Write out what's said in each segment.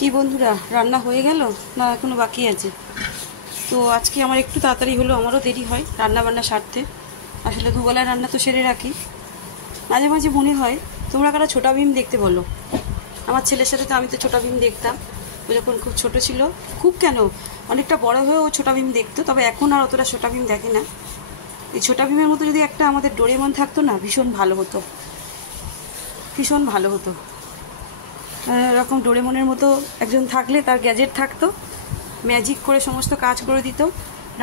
কি বন্ধুরা, রান্না হয়ে গেল না এখনো বাকি আছে? তো আজকে আমার একটু তাড়াতাড়ি হলো, আমারও দেরি হয় রান্না বান্না সারতে। আসলে দুবেলায় রান্না তো সেরে রাখি। মাঝে মাঝে মনে হয় তোমরা কারা ছোটা ভীম দেখতে বলো। আমার ছেলের সাথে তো আমি তো ছোটা ভীম দেখতাম, ও যখন খুব ছোট ছিল। খুব কেন, অনেকটা বড় হয়েও ছোটা ভীম দেখতো, তবে এখন আর অতটা ছোটা ভীম দেখে না। এই ছোটা ভীমের মতো যদি একটা আমাদের ডোরেমন থাকতো না, ভীষণ ভালো হতো, ভীষণ ভালো হতো। এরকম ডোরেমনের মতো একজন থাকলে, তার গ্যাজেট থাকতো, ম্যাজিক করে সমস্ত কাজ করে দিত।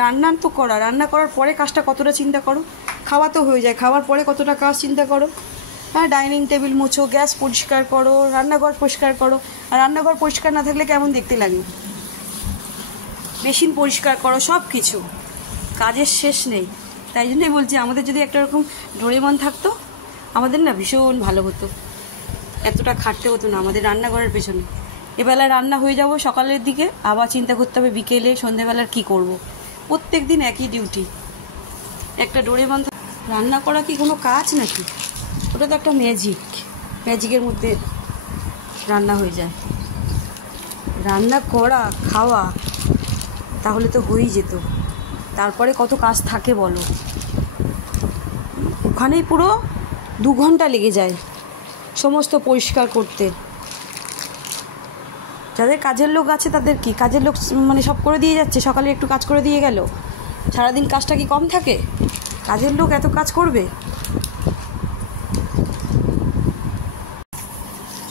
রান্না তো করা, রান্না করার পরে কাজটা কতটা চিন্তা করো। খাওয়া তো হয়ে যায়, খাওয়ার পরে কতটা কাজ চিন্তা করো। হ্যাঁ, ডাইনিং টেবিল মুছো, গ্যাস পরিষ্কার করো, রান্নাঘর পরিষ্কার করো। আর রান্নাঘর পরিষ্কার না থাকলে কেমন দেখতে লাগে। বেসিন পরিষ্কার করো, সব কিছু কাজের শেষ নেই। তাই জন্যই বলছি, আমাদের যদি একটা রকম ডোরেমন থাকতো, আমাদের না ভীষণ ভালো হতো। এতটা খাটতে হতো না আমাদের রান্নাঘরের পেছনে। এবেলায় রান্না হয়ে যাব সকালের দিকে, আবার চিন্তা করতে হবে বিকেলে সন্ধ্যেবেলার কি করব। প্রত্যেক দিন একই ডিউটি। একটা ডোরেমন রান্না করা কি কোনো কাজ নাকি? ওটা তো একটা ম্যাজিক, ম্যাজিকের মধ্যে রান্না হয়ে যায়। রান্না করা, খাওয়া, তাহলে তো হয়েই যেত। তারপরে কত কাজ থাকে বলো। ওখানেই পুরো 2 ঘন্টা লেগে যায় সমস্ত পরিষ্কার করতে। যাদের কাজের লোক আছে তাদের কি, কাজের লোক মানে সব করে দিয়ে যাচ্ছে, সকালে একটু কাজ করে দিয়ে গেল, সারাদিন কাজটা কি কম থাকে? কাজের লোক এত কাজ করবে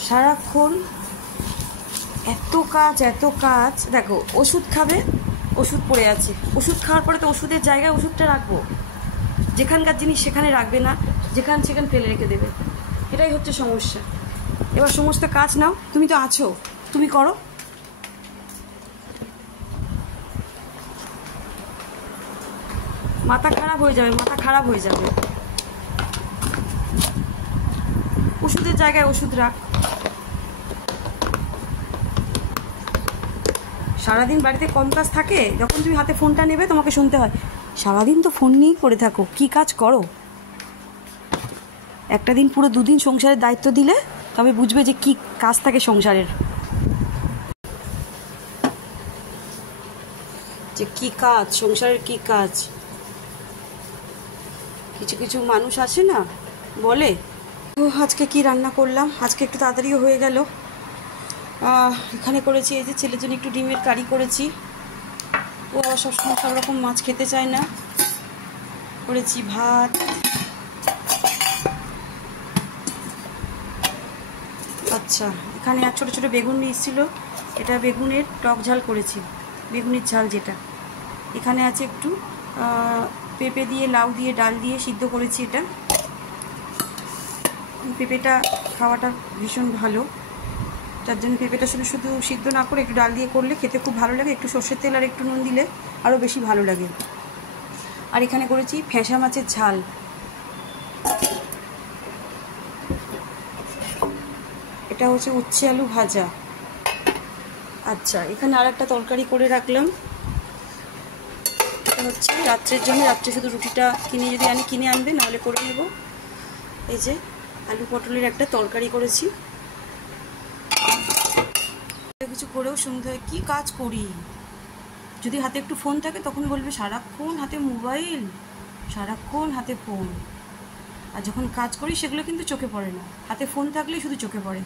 সারাক্ষণ? এত কাজ, এত কাজ। দেখো, ওষুধ খাবে, ওষুধ পড়ে আছে, ওষুধ খাওয়ার পরে তো ওষুধের জায়গায় ওষুধটা রাখবো। যেখানকার জিনিস সেখানে রাখবে না, যেখানে সেখানে ফেলে রেখে দেবে। এটাই হচ্ছে সমস্যা। এবার সমস্ত কাজ নাও, তুমি তো আছো, তুমি করো। মাথা খারাপ হয়ে যাবে, মাথা খারাপ হয়ে যাবে। ওষুধের জায়গায় ওষুধ রাখ। সারাদিন বাড়িতে কম কাজ থাকে, যখন তুমি হাতে ফোনটা নেবে তোমাকে শুনতে হয়, সারাদিন তো ফোন নিয়েই পড়ে থাকো, কি কাজ করো। একটা দিন পুরো 2 দিন সংসারের দায়িত্ব দিলে তবে বুঝবে যে কি কাজ থাকে সংসারের, যে কি কাজ সংসারের, কি কাজ। কিছু কিছু মানুষ আছে না, বলে। তো আজকে কি রান্না করলাম, আজকে একটু তাড়াতাড়িও হয়ে গেল। এখানে করেছি, এই যে ছেলের জন্য একটু ডিমের কারি করেছি। ও আবার সবসময় সব রকম মাছ খেতে চায় না। করেছি ভাত, আচ্ছা এখানে আর ছোটো ছোটো বেগুন নিয়ে এসেছিলো, এটা বেগুনের টক ঝাল করেছি, বেগুনের ঝাল যেটা। এখানে আছে একটু পেঁপে দিয়ে, লাউ দিয়ে, ডাল দিয়ে সিদ্ধ করেছি। এটা পেঁপেটা খাওয়াটা ভীষণ ভালো, যার জন্য পেঁপেটা শুধু শুধু সিদ্ধ না করে একটু ডাল দিয়ে করলে খেতে খুব ভালো লাগে। একটু সর্ষের তেল আর একটু নুন দিলে আরও বেশি ভালো লাগে। আর এখানে করেছি ফ্যাঁসা মাছের ঝাল। এটা হচ্ছে উচ্ছে আলু ভাজা। আচ্ছা, এখানে আর একটা তরকারি করে রাখলাম, এটা হচ্ছে রাত্রের জন্য। রাত্রে শুধু রুটিটা কিনে যদি আনি, কিনে আনবে, নাহলে করে নেব। এই যে আলু পটলের একটা তরকারি করেছি। কিছু করেও শুনতে হয় কি কাজ করি। যদি হাতে একটু ফোন থাকে তখন বলবে সারাক্ষণ হাতে মোবাইল, সারাক্ষণ হাতে ফোন। আর যখন কাজ করি সেগুলো কিন্তু চোখে পড়ে না, হাতে ফোন থাকলেই শুধু চোখে পড়ে।